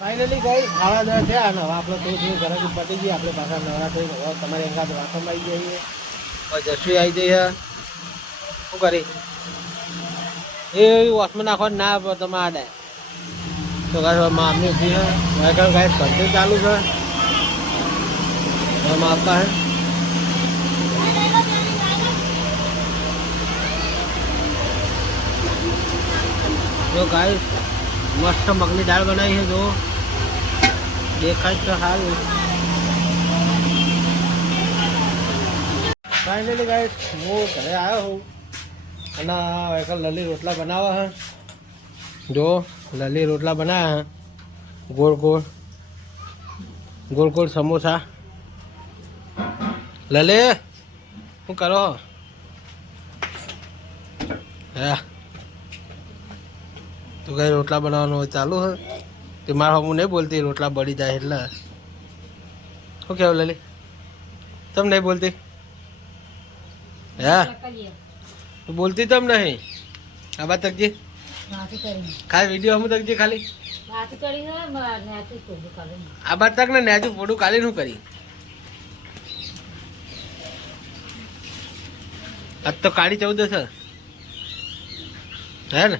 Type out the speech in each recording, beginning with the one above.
finally ગઈ ખાવા દવા છે અને હવે આપણે થોડું ઘરેથી પતી ગઈ આપણે પાછા નવરા થઈ હવે તમારે એકાદ વાસણ આવી જઈએ જસવી આવી જઈએ શું કરી એ વોશમાં નાખવા ના તમારે તો ગાય મામની ઉભી છે ગાય ઘંટી ચાલુ છે આપવા હે જો ગાય મસ્ત મગની દાળ બનાવી છે જો દેખાય તો સારું ફાઇનલી ગાય હું ઘરે આવ્યો હું અને એક લલી રોટલા બનાવવા હે જો લલી રોટલા બનાવ્યા હે ગોળ ગોળ ગોળ ગોળ સમોસા લલે શું કરો હા તો કઈ રોટલા બનાવવાનું ચાલુ હે તે મારા હું નહીં બોલતી રોટલા બળી જાય એટલે શું કહેવું લલી તમ નહીં બોલતી હા બોલતી તમ નહીં આ બાત તકજી ખાલી વિડીયો હમ તકજી ખાલી આ બાત તક ને નેજુ ફોટું કાલી શું કરી આજ તો કાળી 14 છે હે ને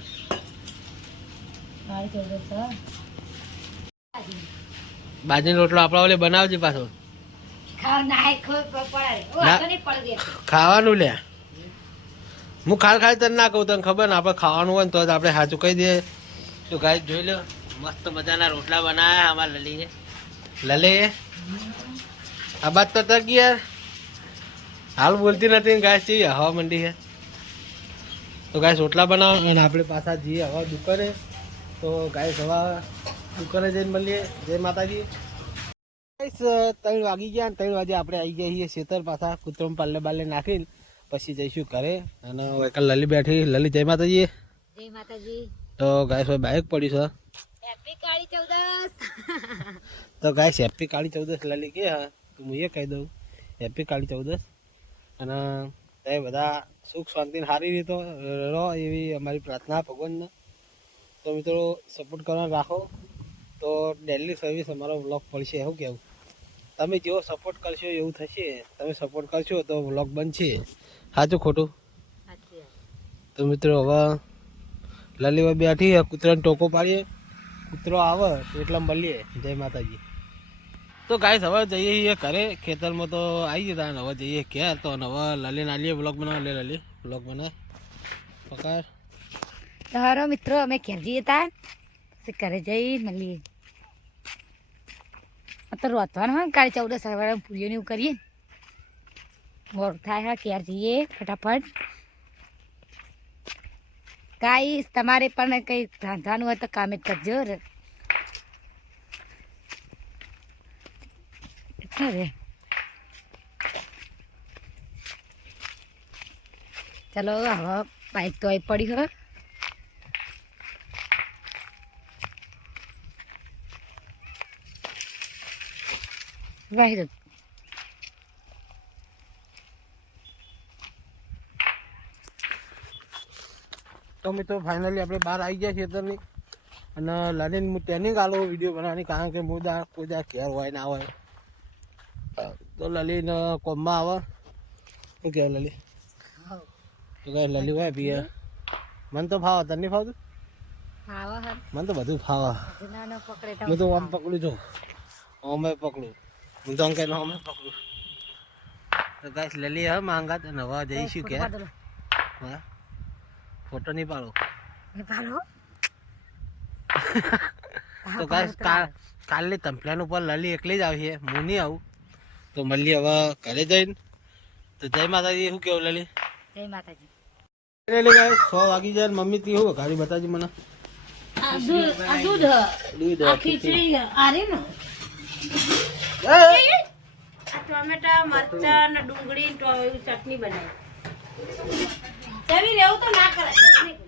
બાજરી રોટલો આપણા ઓલે બનાવજે પાછો ખાવાનું લે હું ખાલ તને ના કહું તને ખબર ને આપણે ખાવાનું હોય ને તો આપણે સાચું કહી દઈએ તો ગાય જોઈ લો મસ્ત મજાના રોટલા બનાવ્યા અમારા લલીએ લલે આ બાત તો તક યાર હાલ બોલતી નથી ને ગાય છીએ હવા મંડી છે તો ગાય રોટલા બનાવો અને આપણે પાછા જઈએ હવા દુકાને તો ગાય હવા દુકાને જઈને મળીએ જય માતાજી 3 વાગી ગયા 3 વાગે આપણે આવી ગયા છીએ ખેતર પાછા કૂતરો પાલે બાલે નાખીને પછી જઈશું ઘરે અને એક લલી બેઠી લલી જય માતાજી તો ગાય બાઇક પડ્યું છે હેપી કાળી 14 તો ગાય હેપી કાળી 14 લલી કે હા તો હું એ કહી દઉં હેપી કાળી 14 અને તે બધા સુખ શાંતિ સારી રીતે રહો એવી અમારી પ્રાર્થના ભગવાનને તો મિત્રો સપોર્ટ કરવાનું રાખો તો ડેલી સર્વિસ અમારો વ્લોગ પડશે એવું કેવું તમે જેવો સપોર્ટ કરશો એવું થશે તમે સપોર્ટ કરશો તો વ્લોગ બનશે સાચું ખોટું તો મિત્રો હવે લલીવા બેઠી કૂતરાને ટોકો પાડીએ કૂતરો આવે એટલે મળીએ જય માતાજી તો ગાઈસ હવે જઈએ છીએ ઘરે ખેતરમાં તો આવી જતા હવે જઈએ ક્યાં તો હવે લલીને આલીએ બ્લોગ બનાવ લે લલી બ્લોગ બનાવે પકડ તારો મિત્રો અમે ઘેર જઈએ તા ઘરે જઈ મળીએ અત્યારે રોતવાનું હોય કાલે 14 સવારે પૂરીઓને એવું કરીએ મોર થાય હા ઘેર જઈએ ફટાફટ ગાઈસ તમારે પણ કંઈ રાંધવાનું હોય તો કામે જ કરજો રે ચલો હવે બાઈક તો આવી પડી હવે વાહિદ તો મિત્રો ફાઇનલી આપણે બહાર આવી ગયા ખેતરની અને લલીને હું ટ્રેનિંગ આલો વિડીયો બનાવવાની કારણ કે મોદા કોઈ ઘેર હોય ના હોય તો લલીને કોમમાં આવે શું કહેવાય લલી તો કહે લલી હોય પીએ મને તો ફાવે તને નહીં ફાવતું મને તો બધું ફાવે હું તો આમ પકડું છું અમે પકડું હું તો અંકે અમે પકડું તો ગાઈસ લલી હવે માંગા અને હવે જઈશું કે હા ફોટો નહીં પાડો તો ગાઈસ કાલની તંફલાન ઉપર લલી એકલી જ આવી છે હું નહીં આવું તો મળીએ હવે ઘરે જઈને તો જય માતાજી શું કેવું લલી જય માતાજી ગાઈસ 6 વાગી જાય મમ્મી તી હું ગાડી બતાજી મને દૂધ ખીચડી આરે ને ટમેટા મરચા ને ડુંગળી ચટણી બનાવી જમી રહેવું તો ના કરાય